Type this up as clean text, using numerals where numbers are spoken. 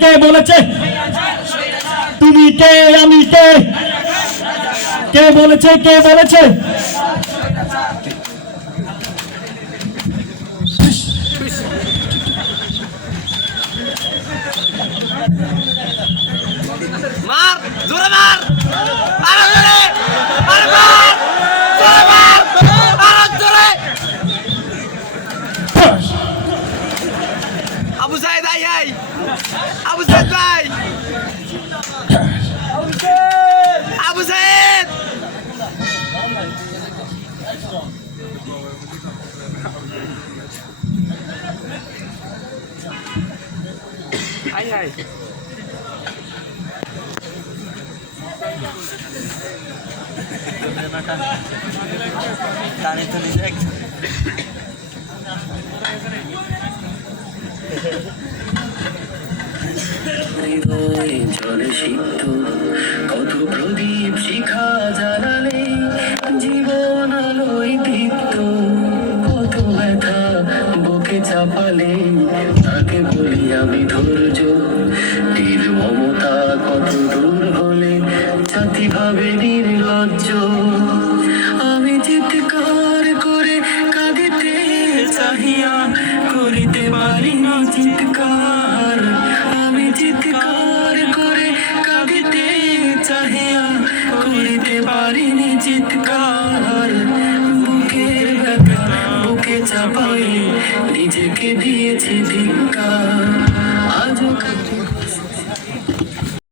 কে বলেছে তুমি কে আমি কে? কে বলেছে কে বলেছে? মার জোরে মার আরে জোরে আরে মার জোরে মার আরে জোরে আবু সাইদ আই আবু সাইদ ভাই আবু সাইদ আই টানে তো নিজে জলে সিদ্ধ কত প্রদীপ শিখা জ্বালালে জীবন আলোয় দীপ্ত কত ব্যথা বুকে চাপালে তাকে বলি আমি ধৈর্য তীর মমতা কত দূর হলে জাতি ভাবে নির্লজ্জ আমি চিৎকার করে কাঁদিতে চাহিয়া করিতে পারি না চিৎকার আমি চিৎকার করে কাঁদিতে চাহিয়া করিতে পারিনি চিৎকার বুকের ব্যথা বুকে চাপাই নিজেকে দিয়েছি ধিক্কার আজও